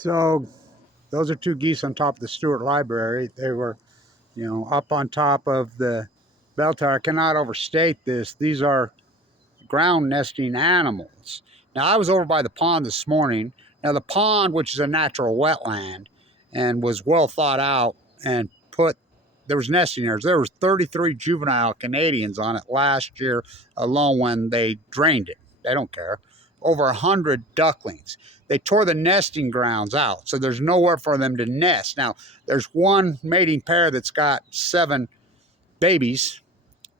So those are two geese on top of the Stewart Library. They were, up on top of the bell tower. I cannot overstate this. These are ground nesting animals. Now, I was over by the pond this morning. Now, the pond, which is a natural wetland and was well thought out and there was nesting areas. There was 33 juvenile Canadians on it last year alone when they drained it. They don't care. Over 100 ducklings. They tore the nesting grounds out, so there's nowhere for them to nest. Now, there's one mating pair that's got 7 babies.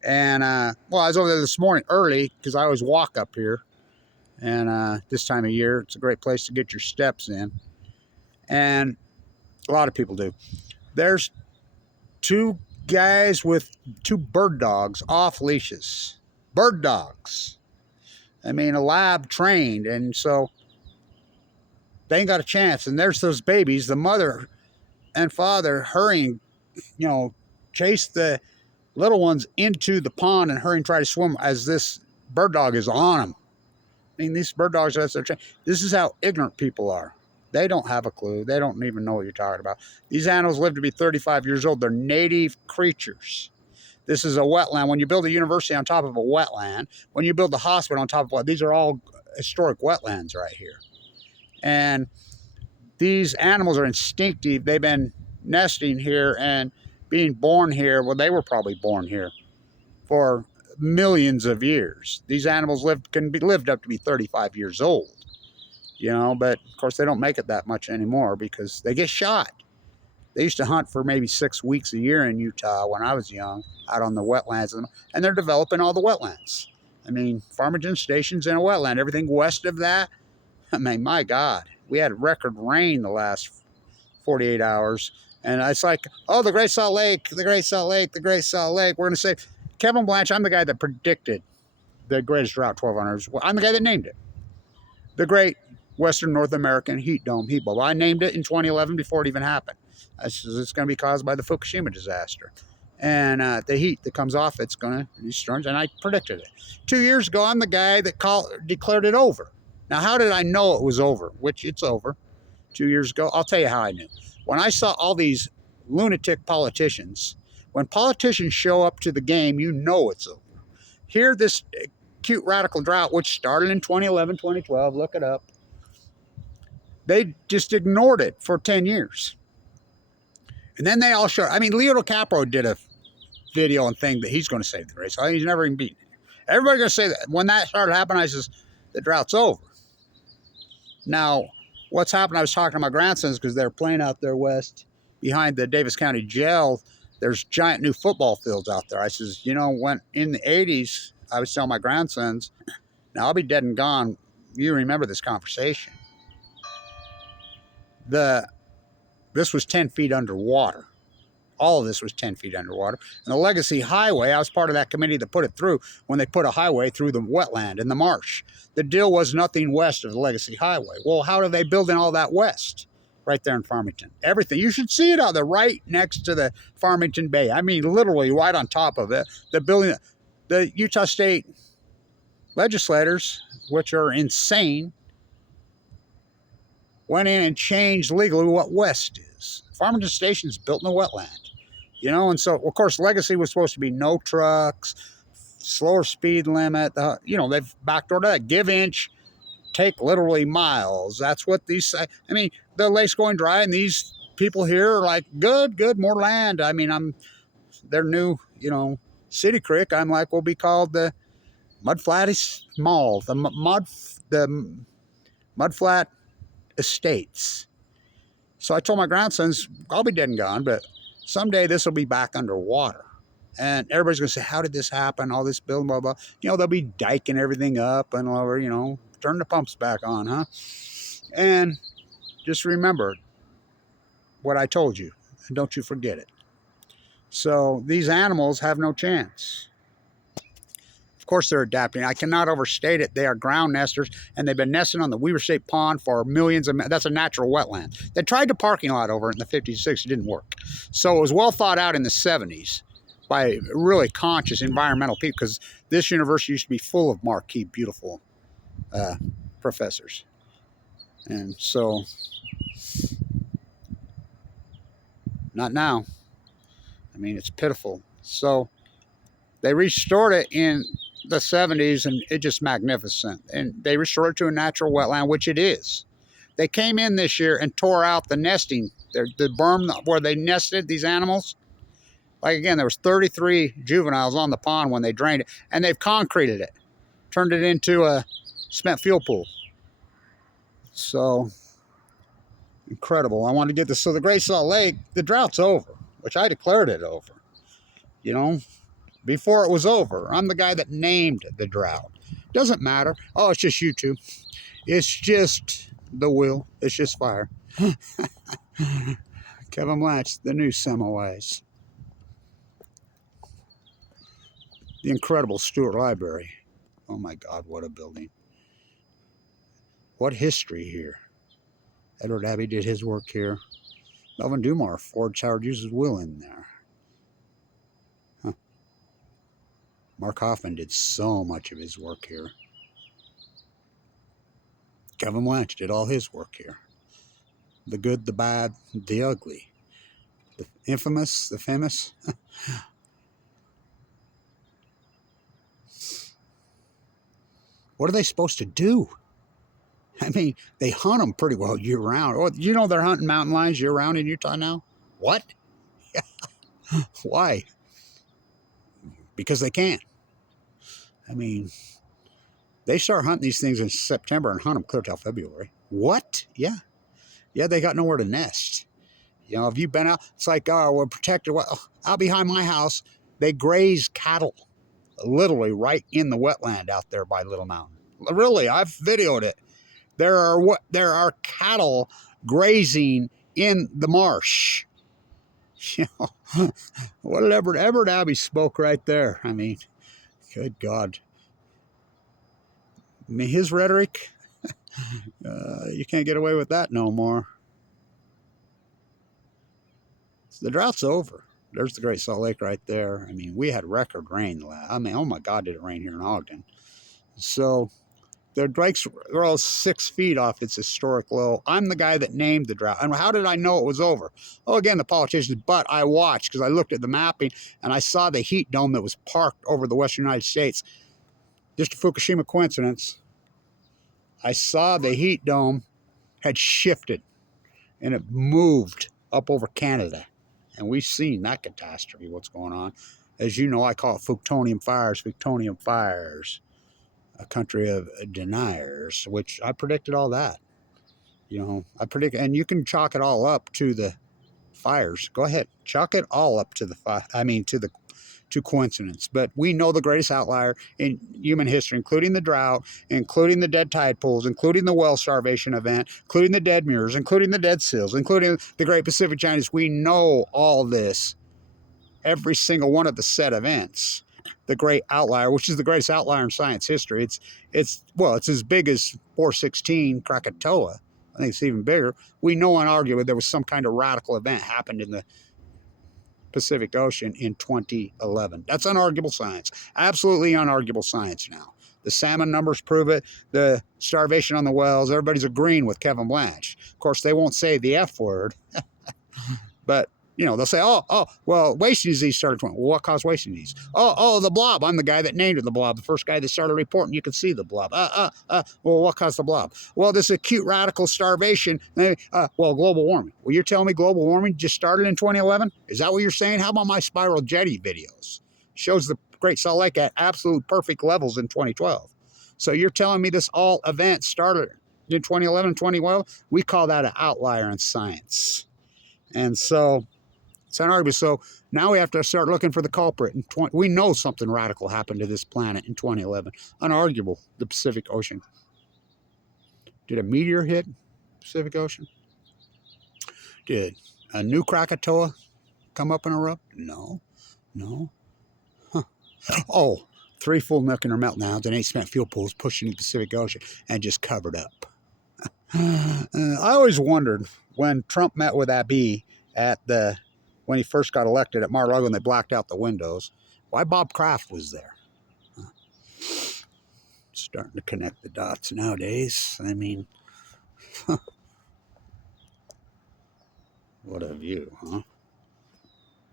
And, well, I was over there this morning early because I always walk up here. And this time of year, it's a great place to get your steps in. And a lot of people do. There's 2 guys with 2 bird dogs off leashes. Bird dogs. I mean, a lab trained. And so they ain't got a chance. And there's those babies, the mother and father hurrying, chase the little ones into the pond and hurry and try to swim as this bird dog is on them. I mean, these bird dogs, this is how ignorant people are. They don't have a clue. They don't even know what you're talking about. These animals live to be 35 years old. They're native creatures. This is a wetland. When you build a university on top of a wetland, when you build a hospital on top of these are all historic wetlands right here. And these animals are instinctive. They've been nesting here and being born here. Well, they were probably born here for millions of years. These animals lived up to be 35 years old, but of course they don't make it that much anymore because they get shot. They used to hunt for maybe 6 weeks a year in Utah when I was young, out on the wetlands, and they're developing all the wetlands. I mean, Farmington Station's in a wetland. Everything west of that, I mean, my God, we had record rain the last 48 hours. And it's like, oh, the Great Salt Lake, the Great Salt Lake, the Great Salt Lake. We're going to say, Kevin Blanch, I'm the guy that predicted the Greatest Drought 1200s. I'm the guy that named it. The Great Western North American Heat Dome Heat Bubble. I named it in 2011 before it even happened. It's going to be caused by the Fukushima disaster. And the heat that comes off it's going to be strange. And I predicted it. 2 years ago, I'm the guy that declared it over. Now, how did I know it was over? Which it's over 2 years ago. I'll tell you how I knew. When I saw all these lunatic politicians, when politicians show up to the game, you know it's over. Here, this acute radical drought, which started in 2011, 2012, look it up, they just ignored it for 10 years. And then they all showed, I mean, Leo DiCaprio did a video and thing that he's going to save the race. He's never even beaten it. Everybody's going to say that. When that started happening, I says, the drought's over. Now, what's happened, I was talking to my grandsons because they're playing out there west behind the Davis County Jail. There's giant new football fields out there. I says, when in the 80s, I was telling my grandsons, now I'll be dead and gone. You remember this conversation. This was 10 feet underwater. All of this was 10 feet underwater. And the Legacy Highway, I was part of that committee that put it through when they put a highway through the wetland in the marsh. The deal was nothing west of the Legacy Highway. Well, how are they building all that west? Right there in Farmington. Everything. You should see it out there right next to the Farmington Bay. I mean, literally right on top of it. The building, the Utah State legislators, which are insane, went in and changed legally what west is. Farmington Station is built in a wetland. And so, of course, Legacy was supposed to be no trucks, slower speed limit. They've backdoored that. Give inch, take literally miles. That's what these say. I mean, the lake's going dry, and these people here are like, good, more land. I mean, their new, city creek. I'm like, will be called the Mudflat Mall, the Mudflat Estates. So I told my grandsons, I'll be dead and gone, but someday this will be back underwater. And everybody's going to say, how did this happen? All this building, blah, blah. They'll be diking everything up and over, turn the pumps back on, huh? And just remember what I told you, and don't you forget it. So these animals have no chance. Of course they're adapting. I cannot overstate it. They are ground nesters, and they've been nesting on the Weaver State Pond for millions of, that's a natural wetland. They tried the parking lot over it in the 50s and 60s. It didn't work. So it was well thought out in the 70s by really conscious environmental people, because this university used to be full of marquee, beautiful professors. And so Not now. I mean, it's pitiful. So they restored it in the 70s, and it's just magnificent. And they restored it to a natural wetland, which it is. They came in this year and tore out the nesting, the berm where they nested these animals. Like, again, there was 33 juveniles on the pond when they drained it, and they've concreted it, turned it into a spent fuel pool. So incredible. I want to get this. So the Great Salt Lake, the drought's over, which I declared it over. You know, before it was over. I'm the guy that named the drought. Doesn't matter. Oh, it's just YouTube. It's just the wheel. It's just fire. Kevin Blanch, the new Semmelweis. The incredible Stewart Library. Oh my God, what a building. What history here. Edward Abbey did his work here. Melvin Dumar forged Howard Hughes' will in there. Huh. Mark Hoffman did so much of his work here. Kevin Blanch did all his work here. The good, the bad, the ugly. The infamous, the famous. What are they supposed to do? I mean, they hunt them pretty well year-round. Oh, you know they're hunting mountain lions year-round in Utah now? What? Why? Because they can. I mean, they start hunting these things in September and hunt them clear till February. What? Yeah. Yeah, they got nowhere to nest. You know, have you been out? It's like, oh, we're protected. Well, out behind my house, they graze cattle, literally right in the wetland out there by Little Mountain. Really, I've videoed it. There are cattle grazing in the marsh. You know, what did Edward Abbey spoke right there. I mean, good God. I mean, his rhetoric, you can't get away with that no more. The drought's over. There's the Great Salt Lake right there. I mean, we had record rain. I mean, oh my God, did it rain here in Ogden. So the drake's all 6 feet off its historic low. I'm the guy that named the drought. And how did I know it was over? Oh, again, the politicians, but I watched because I looked at the mapping and I saw the heat dome that was parked over the western United States. Just a Fukushima coincidence. I saw the heat dome had shifted and it moved up over Canada. And we've seen that catastrophe, what's going on. As you know, I call it Fuktonium fires, a country of deniers, which I predicted all that. You know, I predict, and you can chalk it all up to the fires. Go ahead, chalk it all up to the to coincidence. But we know the greatest outlier in human history, including the drought, including the dead tide pools, including the well starvation event, including the dead muirs, including the dead seals, including the Great Pacific Giants. We know all this, every single one of the set events. The great outlier, which is the greatest outlier in science history. It's as big as 416 Krakatoa. I think it's even bigger. We know unarguably there was some kind of radical event happened in the Pacific Ocean in 2011. That's unarguable science. Absolutely unarguable science now. The salmon numbers prove it. The starvation on the wells, everybody's agreeing with Kevin Blanch. Of course, they won't say the F word, but you know, they'll say, well, wasting disease started. Well, what caused wasting disease? The blob. I'm the guy that named it the blob. The first guy that started reporting, you could see the blob. Well, what caused the blob? Well, this acute radical starvation. Global warming. Well, you're telling me global warming just started in 2011? Is that what you're saying? How about my spiral jetty videos? Shows the Great Salt Lake at absolute perfect levels in 2012. So you're telling me this all event started in 2011, 2012? We call that an outlier in science. And so it's unarguable. So now we have to start looking for the culprit. We know something radical happened to this planet in 2011. Unarguable, the Pacific Ocean. Did a meteor hit the Pacific Ocean? Did a new Krakatoa come up and erupt? No. Huh. Oh, 3 full nuclear meltdowns and 8 spent fuel pools pushing the Pacific Ocean and just covered up. I always wondered when Trump met with Abiy when he first got elected at Mar-a-Lago and they blacked out the windows, why Bob Kraft was there. Starting to connect the dots nowadays. I mean, What a view, huh?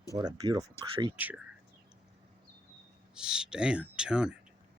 What a beautiful creature. Stay on tone.